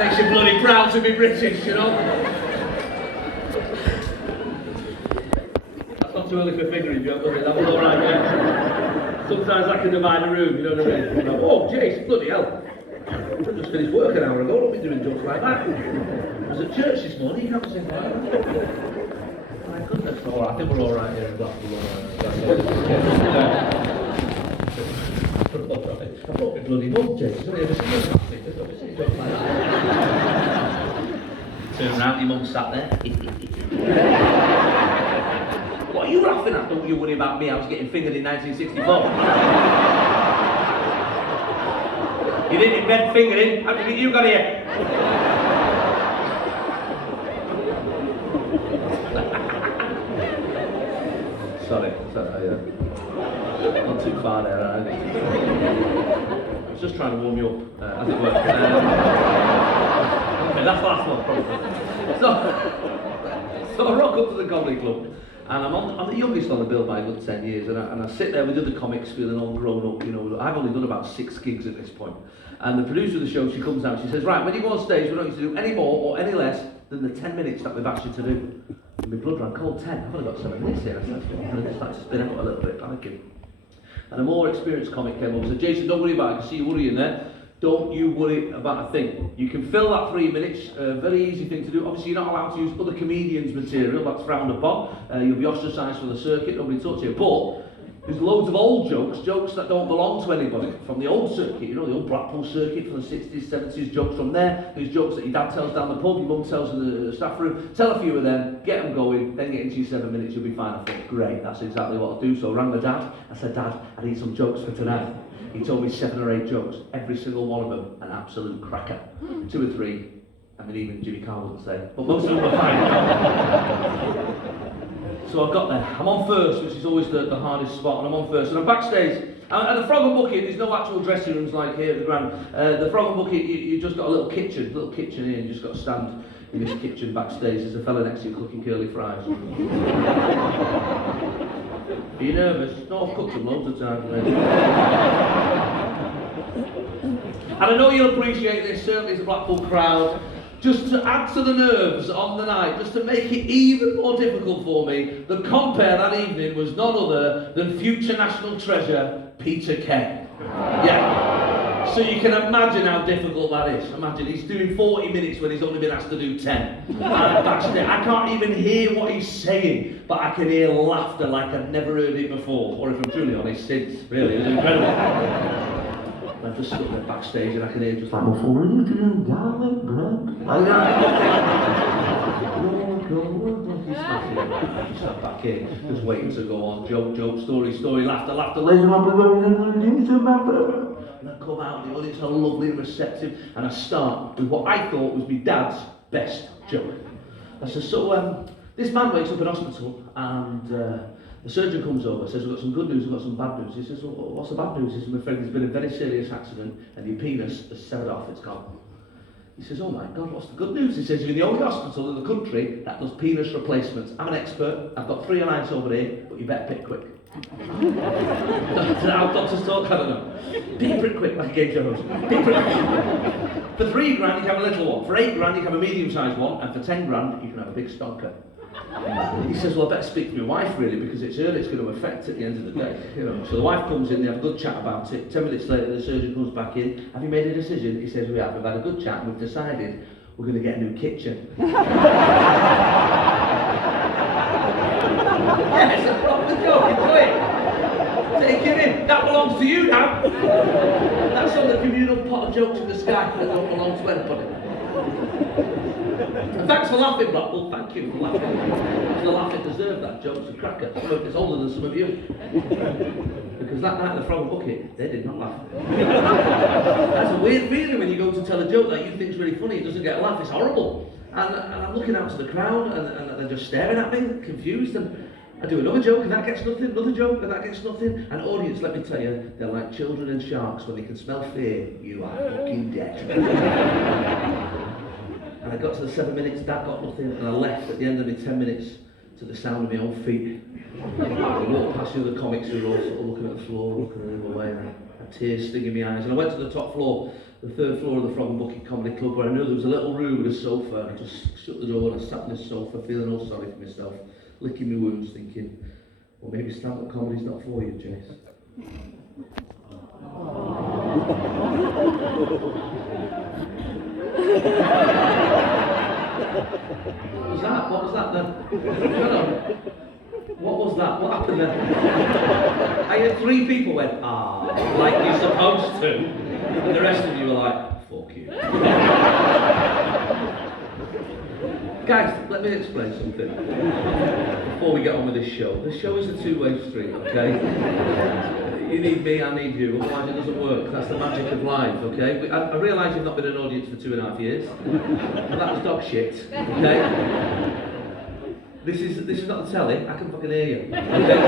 Makes you bloody proud to be British, you know. That's not too early for a fingering joke, was it? That was alright, yeah. Sometimes I can divide a room, you know what I mean? Like, oh, Jace, bloody hell. I just finished work an hour ago, don't be doing jokes like that. I was at church this morning, you can't say like that. My goodness, alright, I think we're alright here in Blackpool. I thought my bloody mum, Jace, it's only ever seen us last week, I've never seen jokes like that. Turn around, your mum sat there. What are you laughing at? Don't you worry about me, I was getting fingered in 1964. You didn't invent fingering, how do you think you got here? Sorry, not too far there, I think. I was just trying to warm you up, I think it worked. Okay, that's the last one, probably. So I rock up to the comedy club. And I'm the youngest on the bill by a good 10 years, and I sit there with other comics feeling all grown up, you know. I've only done about 6 gigs at this point. And the producer of the show, she comes out, she says, right, when you go on stage, we don't need to do any more or any less than the 10 minutes that we've asked you to do. And my blood ran cold, 10, I've only got 7 minutes here. I said, I'm just like to spin out a little bit, panicking. And a more experienced comic came over and said, Jason, don't worry about it, I can see you worrying there. Don't you worry about a thing. You can fill that 3 minutes, very easy thing to do. Obviously you're not allowed to use other comedians' material, that's frowned upon. You'll be ostracised from the circuit, nobody talks to you. But there's loads of old jokes that don't belong to anybody, from the old circuit, you know, the old Blackpool circuit from the 60s, 70s, jokes from there. There's jokes that your dad tells down the pub, your mum tells in the staff room. Tell a few of them, get them going, then get into your 7 minutes, you'll be fine. I thought, great, that's exactly what I'll do. So I rang my dad, I said, Dad, I need some jokes for tonight. He told me 7 or 8 jokes, every single one of them an absolute cracker. 2 or 3, I mean even Jimmy Carr wouldn't say, but most of them were fine. So I got there, I'm on first, which is always the hardest spot, and I'm on first, and I'm backstage. At the Frog and Bucket, there's no actual dressing rooms like here at the Grand. The Frog and Bucket, you just got a little kitchen here, and you just got to stand in this kitchen backstage. There's a fella next to you cooking curly fries. Are you nervous? No, I've cooked them loads of times, mate. And I know you'll appreciate this, certainly as a Blackpool crowd. Just to add to the nerves on the night, just to make it even more difficult for me, the compere that evening was none other than future national treasure, Peter Kay. Yeah. So you can imagine how difficult that is. Imagine, he's doing 40 minutes when he's only been asked to do 10. And backstage, I can't even hear what he's saying, but I can hear laughter like I've never heard it before, or if I'm truly honest, since. Really, it was incredible. I'm just sitting there backstage and I can hear just like, what are you doing, darling, bro? I sat back here, just waiting to go on. Joke, story, laughter. Ladies and gentlemen, and I come out, and the audience are lovely and receptive, and I start with what I thought was my dad's best joke. I said, so this man wakes up in hospital, and the surgeon comes over, says, we've got some good news, we've got some bad news. He says, well, what's the bad news? He says, I'm afraid there's been a very serious accident and your penis has severed off, it's gone. He says, oh my God, what's the good news? He says, you're the only hospital in the country that does penis replacements. I'm an expert, I've got 3 lines over here, but you better pick quick. How doctors talk, I don't know. Pick pretty quick, like a game show host. Pick pretty quick. For 3 grand, you can have a little one. For 8 grand, you can have a medium-sized one. And for 10 grand, you can have a big stonker. He says, well, I better speak to my wife really, because it's her it's going to affect at the end of the day. You know. So the wife comes in, they have a good chat about it. 10 minutes later, the surgeon comes back in. Have you made a decision? He says, we have. We've had a good chat and we've decided we're going to get a new kitchen. Yeah, it's a proper joke, enjoy it. Take it in. That belongs to you now. That's on the communal pot of jokes in the sky that don't belong to anybody. And thanks for laughing, Blackpool. Thank you for laughing. The laughing deserved that. Joke's a cracker. It's older than some of you. Because that night at the Frog and Bucket, they did not laugh. That's a weird feeling when you go to tell a joke that you think's really funny, it doesn't get a laugh. It's horrible. And I'm looking out to the crowd, and they're just staring at me, confused. And I do another joke, and that gets nothing. Another joke, and that gets nothing. And audience, let me tell you, they're like children and sharks. When they can smell fear, you are fucking dead. And I got to the 7 minutes, that got nothing, and I left at the end of my 10 minutes to the sound of my own feet. I walked past the other comics who were all sort of looking at the floor, looking the other way, and I had tears stinging my eyes. And I went to the top floor, the third floor of the Frog and Bucket Comedy Club, where I knew there was a little room with a sofa, and I just shut the door and I sat on this sofa feeling all sorry for myself, licking my wounds, thinking, well, maybe stand-up comedy's not for you, Jace. What was that? What was that then? No. What was that? What happened then? I had 3 people went, ah, like you're supposed to. And the rest of you were like, fuck you. Guys, let me explain something before we get on with this show. This show is a two-way street, okay? You need me, I need you, otherwise it doesn't work. That's the magic of life, okay? I realise you've not been an audience for 2.5 years, but that was dog shit, okay? This is not the telly, I can fucking hear you. Okay?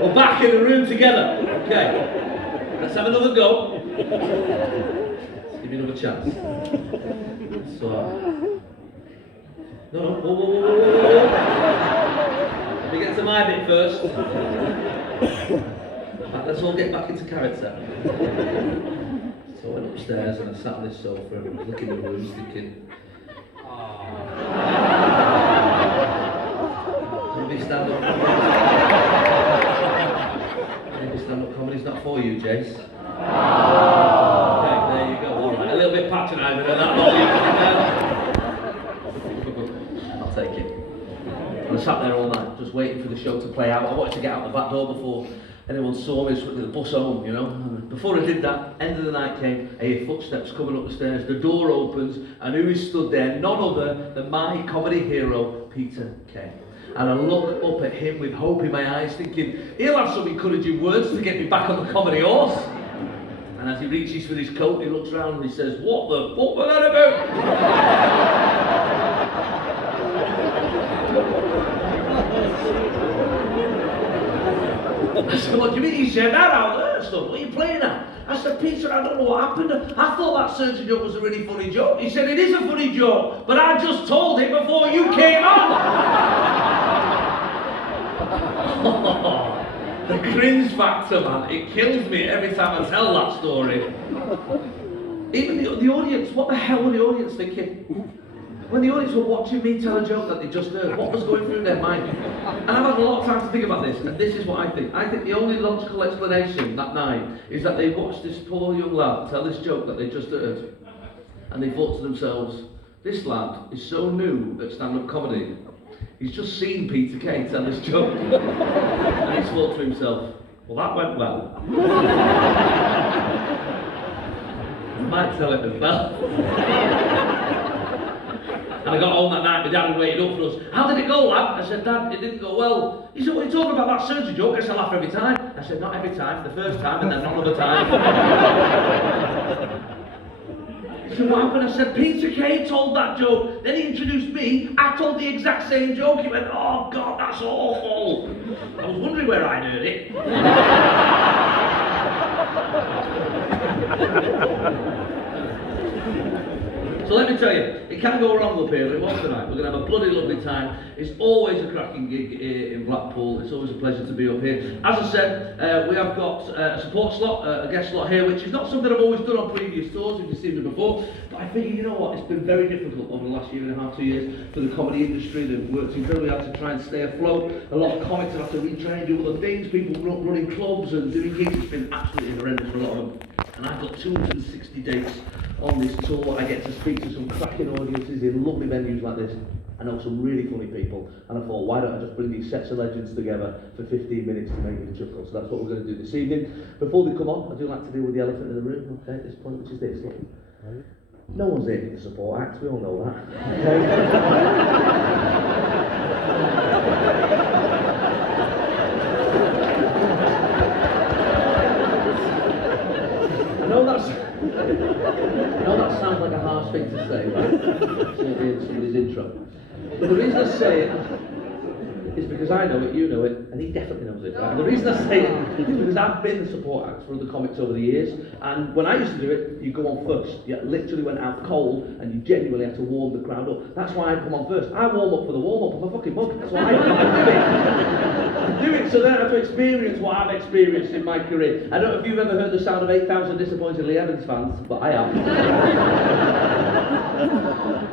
We're back in the room together, okay? Let's have another go. Let's give me another chance. So, no, whoa. Let me get to my bit first. Right, let's all get back into character. So I went upstairs and I sat on this sofa and was looking at the rooms thinking, maybe stand-up comedy's not for you, Jace. Okay, there you go. All right, a little bit patronising at that volume. I'll take it. And I sat there all night, just waiting for the show to play out. I wanted to get out the back door before anyone saw me, so the bus home, you know. And before I did that, end of the night came, I hear footsteps coming up the stairs, the door opens, and who is stood there? None other than my comedy hero, Peter Kay. And I look up at him with hope in my eyes, thinking, he'll have some encouraging words to get me back on the comedy horse. And as he reaches for his coat, he looks round and he says, what the fuck was that about? I said, what do you mean you said that out there? Stuff? What are you playing at? I said, Peter, I don't know what happened. I thought that surgeon joke was a really funny joke. He said, it is a funny joke, but I just told it before you came on. The cringe factor, man, it kills me every time I tell that story. Even the audience, what the hell were the audience thinking? When the audience were watching me tell a joke that they just heard, what was going through their mind? And I've had a lot of time to think about this, and this is what I think. I think the only logical explanation that night is that they watched this poor young lad tell this joke that they just heard, and they thought to themselves, this lad is so new at stand-up comedy, he's just seen Peter Kay tell this joke. And he thought to himself, well, that went well. I might tell it as well. And I got home that night, my dad had waited up for us. How did it go, lad? I said, Dad, it didn't go well. He said, what are you talking about, that surgery joke? I said, I laugh every time. I said, not every time, the first time and then not another time. He said, what happened? I said, Peter Kay told that joke. Then he introduced me. I told the exact same joke. He went, oh God, that's awful. I was wondering where I'd heard it. So let me tell you, it can't go wrong up here, but it won't tonight. We're going to have a bloody lovely time. It's always a cracking gig in Blackpool. It's always a pleasure to be up here. As I said, we have got a support slot, a guest slot here, which is not something I've always done on previous tours, if you've seen me before. But I figured, you know what, it's been very difficult over the last 1.5 2 years for the comedy industry. They've worked incredibly hard to try and stay afloat. A lot of comics have had to retrain, do other things. People running clubs and doing gigs. It's been absolutely horrendous for a lot of them. And I've got 260 dates on this tour. I get to speak to some cracking audiences in lovely venues like this. I know some really funny people, and I thought, why don't I just bring these sets of legends together for 15 minutes to make them chuckle? So that's what we're going to do this evening. Before they come on, I do like to deal with the elephant in the room, okay, at this point, which is this. Look. No one's here for the support act, we all know that. Okay? I know that sounds like a harsh thing to say, right? In somebody's intro. But the reason I say it is because because I know it, you know it, and he definitely knows it, right? And the reason I say it is because I've been the support act for other comics over the years, and when I used to do it, you go on first. You literally went out cold, and you genuinely had to warm the crowd up. That's why I come on first. I warm up for the warm-up. I'm a fucking mug. That's why I do it. I do it so then I have to experience what I've experienced in my career. I don't know if you've ever heard the sound of 8,000 disappointed Lee Evans fans, but I have.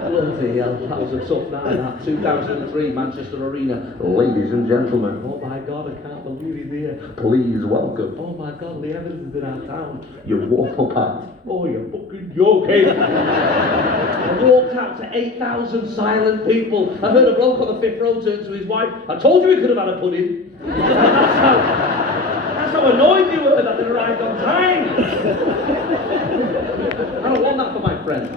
Bloody hell, that was a tough night, that. 2003, Manchester Arena. Ladies and gentlemen, oh my God, I can't believe he's here. Please welcome. Oh my God, Lee Evans is in our town. You warm-up act. Oh, you're fucking joking. I walked out to 8,000 silent people. I heard a bloke on the 5th row turn to his wife. I told you we could have had a pudding. That's how annoyed you were that it arrived on time. I don't want that for my friends.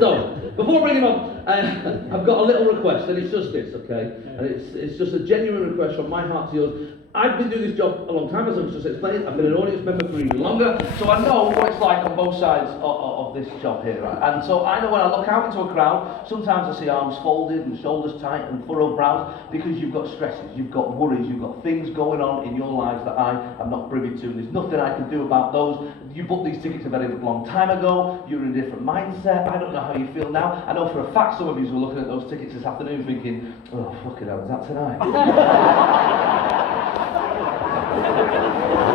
So, before I bring him on, I've got a little request, and it's just this, okay? And it's just a genuine request from my heart to yours. I've been doing this job a long time, as I've just explained. I've been an audience member for even longer, so I know what it's like on both sides of this job here, right? And so I know when I look out into a crowd, sometimes I see arms folded and shoulders tight and furrowed brows, because you've got stresses, you've got worries, you've got things going on in your lives that I am not privy to, and there's nothing I can do about those. You booked these tickets a very long time ago, you're in a different mindset. I don't know how you feel now. I know for a fact some of you were looking at those tickets this afternoon thinking, oh, fucking hell, is that tonight?